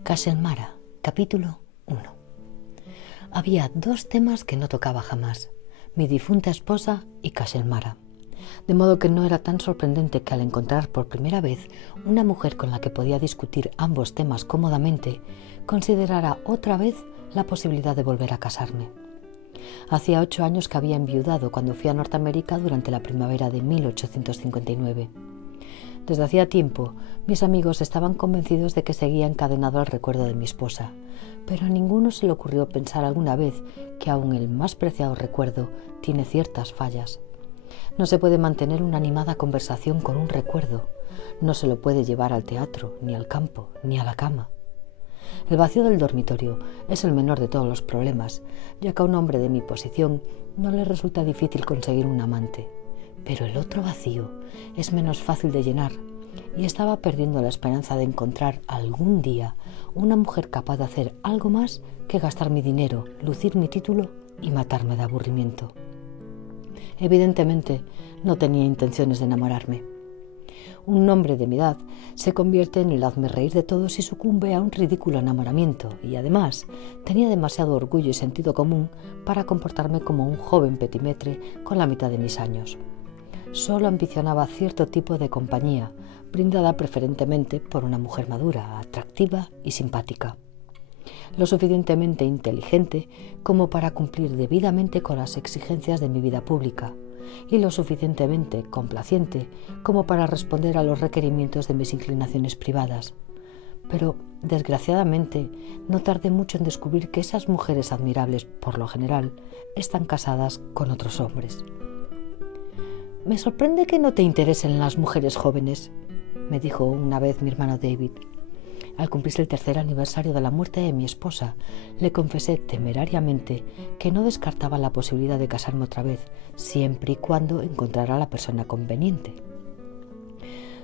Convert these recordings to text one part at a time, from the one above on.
Castelmara, capítulo 1. Había dos temas que no tocaba jamás: mi difunta esposa y Castelmara. De modo que no era tan sorprendente que al encontrar por primera vez una mujer con la que podía discutir ambos temas cómodamente, considerara otra vez la posibilidad de volver a casarme. Hacía 8 años que había enviudado cuando fui a Norteamérica durante la primavera de 1859. Desde hacía tiempo, mis amigos estaban convencidos de que seguía encadenado al recuerdo de mi esposa, pero a ninguno se le ocurrió pensar alguna vez que aun el más preciado recuerdo tiene ciertas fallas. No se puede mantener una animada conversación con un recuerdo, no se lo puede llevar al teatro, ni al campo, ni a la cama. El vacío del dormitorio es el menor de todos los problemas, ya que a un hombre de mi posición no le resulta difícil conseguir un amante. Pero el otro vacío es menos fácil de llenar, y estaba perdiendo la esperanza de encontrar algún día una mujer capaz de hacer algo más que gastar mi dinero, lucir mi título y matarme de aburrimiento. Evidentemente, no tenía intenciones de enamorarme. Un hombre de mi edad se convierte en el hazmerreír de todos y sucumbe a un ridículo enamoramiento, y además tenía demasiado orgullo y sentido común para comportarme como un joven petimetre con la mitad de mis años. Solo ambicionaba cierto tipo de compañía, brindada preferentemente por una mujer madura, atractiva y simpática. Lo suficientemente inteligente como para cumplir debidamente con las exigencias de mi vida pública, y lo suficientemente complaciente como para responder a los requerimientos de mis inclinaciones privadas. Pero, desgraciadamente, no tardé mucho en descubrir que esas mujeres admirables, por lo general, están casadas con otros hombres. «Me sorprende que no te interesen las mujeres jóvenes», me dijo una vez mi hermano David. Al cumplirse el 3er aniversario de la muerte de mi esposa, le confesé temerariamente que no descartaba la posibilidad de casarme otra vez, siempre y cuando encontrara a la persona conveniente.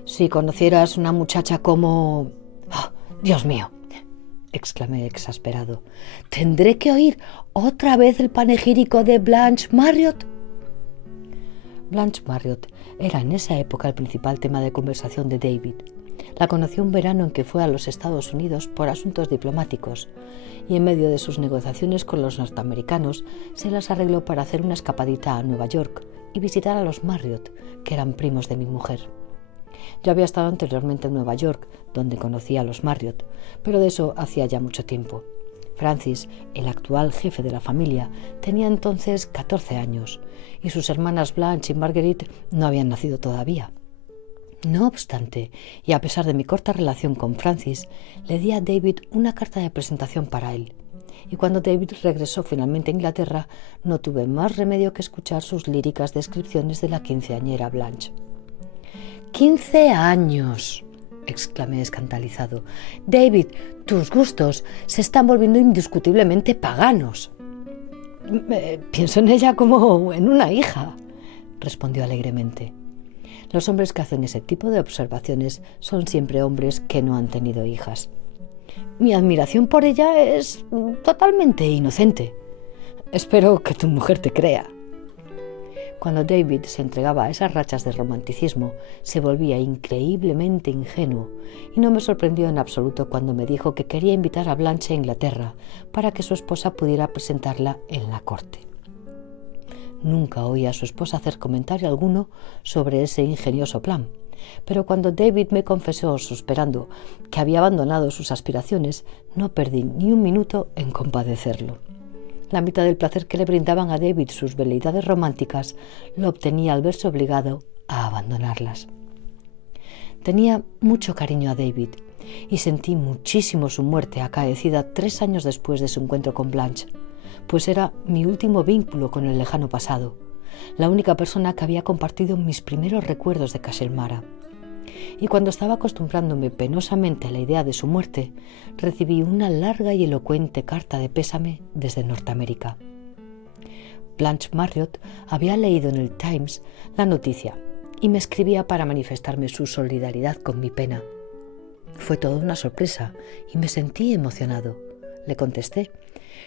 «Si conocieras una muchacha como... ¡Oh, Dios mío!», exclamé exasperado. «¿Tendré que oír otra vez el panegírico de Blanche Marriott?» Blanche Marriott era en esa época el principal tema de conversación de David. La conoció un verano en que fue a los Estados Unidos por asuntos diplomáticos, y en medio de sus negociaciones con los norteamericanos se las arregló para hacer una escapadita a Nueva York y visitar a los Marriott, que eran primos de mi mujer. Yo había estado anteriormente en Nueva York, donde conocí a los Marriott, pero de eso hacía ya mucho tiempo. Francis, el actual jefe de la familia, tenía entonces 14 años, y sus hermanas Blanche y Marguerite no habían nacido todavía. No obstante, y a pesar de mi corta relación con Francis, le di a David una carta de presentación para él, y cuando David regresó finalmente a Inglaterra, no tuve más remedio que escuchar sus líricas descripciones de la quinceañera Blanche. «¡15 años!», exclamé escandalizado. «David, tus gustos se están volviendo indiscutiblemente paganos». «Pienso en ella como en una hija», respondió alegremente. Los hombres que hacen ese tipo de observaciones son siempre hombres que no han tenido hijas. «Mi admiración por ella es totalmente inocente. Espero que tu mujer te crea». Cuando David se entregaba a esas rachas de romanticismo, se volvía increíblemente ingenuo, y no me sorprendió en absoluto cuando me dijo que quería invitar a Blanche a Inglaterra para que su esposa pudiera presentarla en la corte. Nunca oí a su esposa hacer comentario alguno sobre ese ingenioso plan, pero cuando David me confesó, suspirando, que había abandonado sus aspiraciones, no perdí ni un minuto en compadecerlo. La mitad del placer que le brindaban a David sus veleidades románticas lo obtenía al verse obligado a abandonarlas. Tenía mucho cariño a David y sentí muchísimo su muerte acaecida 3 años después de su encuentro con Blanche, pues era mi último vínculo con el lejano pasado, la única persona que había compartido mis primeros recuerdos de Castelmara. Y cuando estaba acostumbrándome penosamente a la idea de su muerte, recibí una larga y elocuente carta de pésame desde Norteamérica. Blanche Marriott había leído en el Times la noticia y me escribía para manifestarme su solidaridad con mi pena. Fue toda una sorpresa y me sentí emocionado. Le contesté,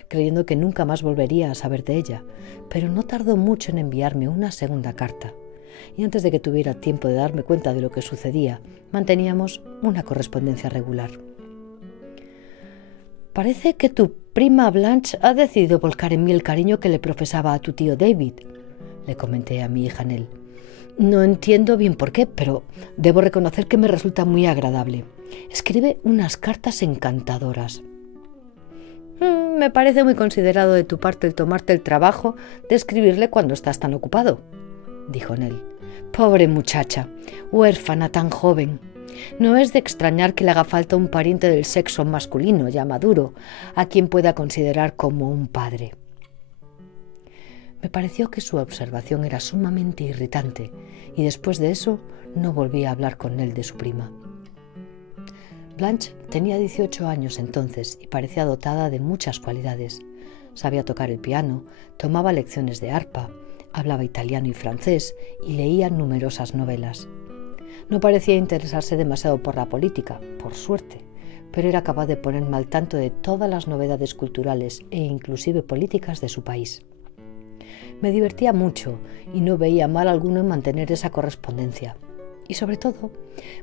creyendo que nunca más volvería a saber de ella, pero no tardó mucho en enviarme una segunda carta. Y antes de que tuviera tiempo de darme cuenta de lo que sucedía, manteníamos una correspondencia regular. Parece que tu prima Blanche ha decidido volcar en mí el cariño que le profesaba a tu tío David, le comenté a mi hija Nell. No entiendo bien por qué, pero debo reconocer que me resulta muy agradable. Escribe unas cartas encantadoras. Me parece muy considerado de tu parte el tomarte el trabajo de escribirle cuando estás tan ocupado, dijo Nell. Pobre muchacha, huérfana tan joven. No es de extrañar que le haga falta un pariente del sexo masculino ya maduro, a quien pueda considerar como un padre. Me pareció que su observación era sumamente irritante y después de eso no volví a hablar con él de su prima. Blanche tenía 18 años entonces y parecía dotada de muchas cualidades. Sabía tocar el piano, tomaba lecciones de arpa, hablaba italiano y francés y leía numerosas novelas. No parecía interesarse demasiado por la política, por suerte, pero era capaz de ponerme al tanto de todas las novedades culturales e inclusive políticas de su país. Me divertía mucho y no veía mal alguno en mantener esa correspondencia. Y sobre todo,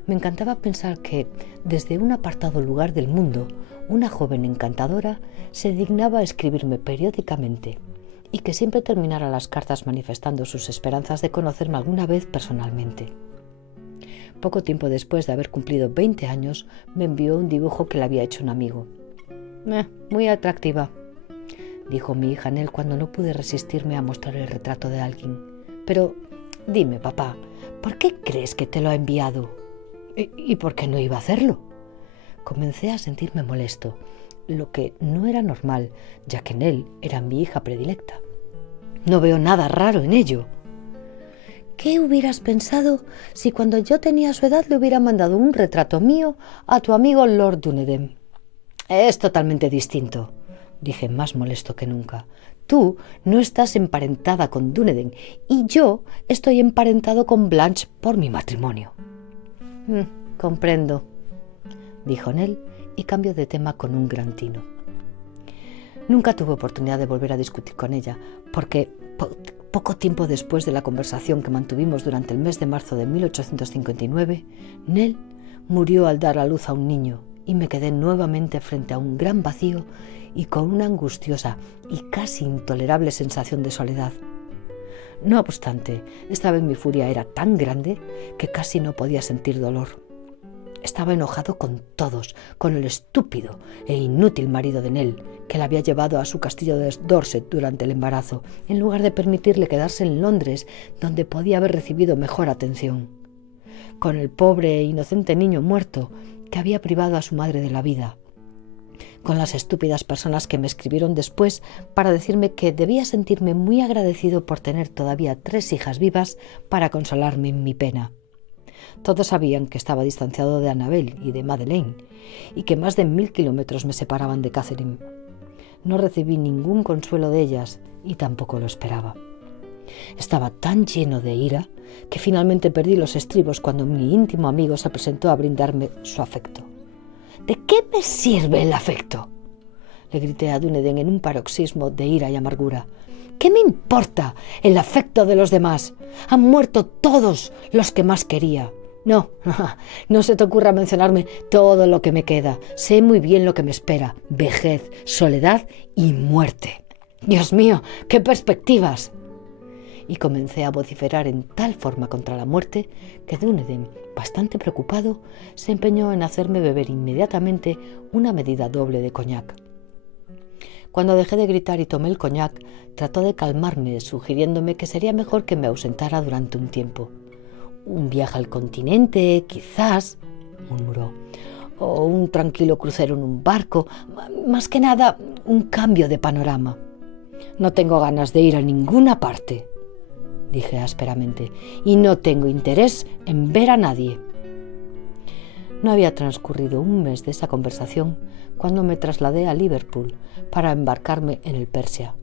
me encantaba pensar que, desde un apartado lugar del mundo, una joven encantadora se dignaba a escribirme periódicamente y que siempre terminara las cartas manifestando sus esperanzas de conocerme alguna vez personalmente. Poco tiempo después de haber cumplido 20 años, me envió un dibujo que le había hecho un amigo. Muy atractiva, dijo mi hija Nell cuando no pude resistirme a mostrar el retrato de alguien. Pero dime, papá, ¿por qué crees que te lo ha enviado? ¿Y por qué no iba a hacerlo? Comencé a sentirme molesto, lo que no era normal, ya que Nell era mi hija predilecta. No veo nada raro en ello. ¿Qué hubieras pensado si cuando yo tenía su edad le hubiera mandado un retrato mío a tu amigo Lord Dunedin? Es totalmente distinto, dije más molesto que nunca. Tú no estás emparentada con Dunedin y yo estoy emparentado con Blanche por mi matrimonio. Comprendo, dijo Nell y cambió de tema con un gran tino. Nunca tuve oportunidad de volver a discutir con ella porque poco tiempo después de la conversación que mantuvimos durante el mes de marzo de 1859, Nell murió al dar a luz a un niño y me quedé nuevamente frente a un gran vacío y con una angustiosa y casi intolerable sensación de soledad. No obstante, esta vez mi furia era tan grande que casi no podía sentir dolor. Estaba enojado con todos, con el estúpido e inútil marido de Nell, que la había llevado a su castillo de Dorset durante el embarazo, en lugar de permitirle quedarse en Londres, donde podía haber recibido mejor atención. Con el pobre e inocente niño muerto, que había privado a su madre de la vida. Con las estúpidas personas que me escribieron después para decirme que debía sentirme muy agradecido por tener todavía 3 hijas vivas para consolarme en mi pena. Todos sabían que estaba distanciado de Annabel y de Madeleine y que más de 1000 kilómetros me separaban de Catherine. No recibí ningún consuelo de ellas y tampoco lo esperaba. Estaba tan lleno de ira que finalmente perdí los estribos cuando mi íntimo amigo se presentó a brindarme su afecto. ¿De qué me sirve el afecto?, le grité a Dunedin en un paroxismo de ira y amargura. ¿Qué me importa el afecto de los demás? Han muerto todos los que más quería. No se te ocurra mencionarme todo lo que me queda. Sé muy bien lo que me espera: vejez, soledad y muerte. Dios mío, qué perspectivas. Y comencé a vociferar en tal forma contra la muerte que Dunedin, bastante preocupado, se empeñó en hacerme beber inmediatamente una medida doble de coñac. Cuando dejé de gritar y tomé el coñac, trató de calmarme, sugiriéndome que sería mejor que me ausentara durante un tiempo. Un viaje al continente, quizás, murmuró, o un tranquilo crucero en un barco, más que nada un cambio de panorama. No tengo ganas de ir a ninguna parte, dije ásperamente, y no tengo interés en ver a nadie. No había transcurrido un mes de esa conversación cuando me trasladé a Liverpool para embarcarme en el Persia,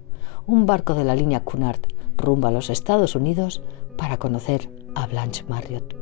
un barco de la línea Cunard, rumbo a los Estados Unidos para conocer a Blanche Marriott.